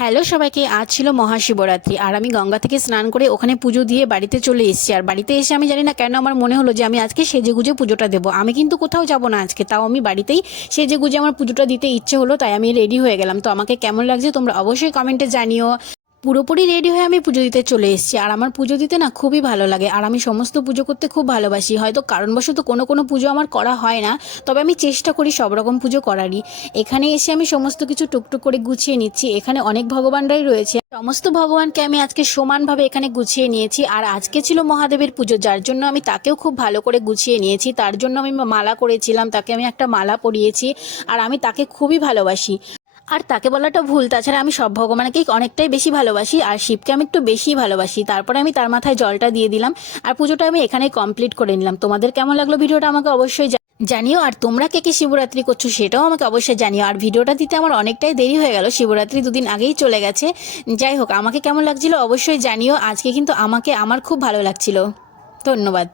Hello সবাইকে, আজ ছিল মহাশিবরাত্রি আর আমি গঙ্গা থেকে স্নান করে ওখানে পুজো দিয়ে বাড়িতে চলে এসেছি। আর বাড়িতে এসে আমি জানি না কেন আমার মনে হলো যে আমি আজকে সেজে গুজে পুজোটা দেবো। আমি কিন্তু কোথাও যাব না আজকে, তাও আমি বাড়িতেই সেজে গুজে আমার পুজোটা দিতে ইচ্ছে হলো, তাই আমি রেডি হয়ে গেলাম। তো আমাকে কেমন লাগছে তোমরা অবশ্যই কমেন্টে জানিও। পুরোপুরি রেডি হয়ে আমি পুজো দিতে চলে এসেছি। আর আমার পুজো দিতে না খুবই ভালো লাগে। আর আমি সমস্ত পুজো করতে খুব ভালোবাসি। হয়তো কারণবশত কোনো কোনো পুজো আমার করা হয় না, তবে আমি চেষ্টা করি সব রকম পুজো করারই। এখানে এসে আমি সমস্ত কিছু টুকটুক করে গুছিয়ে নিচ্ছি। এখানে অনেক ভগবানরাই রয়েছে। সমস্ত ভগবানকে আমি আজকে সমানভাবে এখানে গুছিয়ে নিয়েছি। আর আজকে ছিল মহাদেবের পুজো, যার জন্য আমি তাকেও খুব ভালো করে গুছিয়ে নিয়েছি। তার জন্য আমি মালা করেছিলাম, তাকে আমি একটা মালা পরিয়েছি। আর আমি তাকে খুবই ভালোবাসি। আর তাকে বলাটা ভুল। তাছাড়া আমি সব ভগবানকেই অনেকটাই বেশি ভালোবাসি, আর শিবকে আমি একটু বেশি ভালোবাসি। তারপরে আমি তার মাথায় জলটা দিয়ে দিলাম, আর পুজোটা আমি এখানেই কমপ্লিট করে নিলাম। তোমাদের কেমন লাগল ভিডিওটা আমাকে অবশ্যই জানিও, আর তোমরা কে কে শিবরাত্রি করছ সেটাও আমাকে অবশ্যই জানিও। আর ভিডিওটা দিতে আমার অনেকটাই দেরি হয়ে গেল, শিবরাত্রি দুদিন আগেই চলে গেছে। যাই হোক, আমাকে কেমন লাগছিল অবশ্যই জানিও। আজকে কিন্তু আমাকে, আমার খুব ভালো লাগছিল। ধন্যবাদ।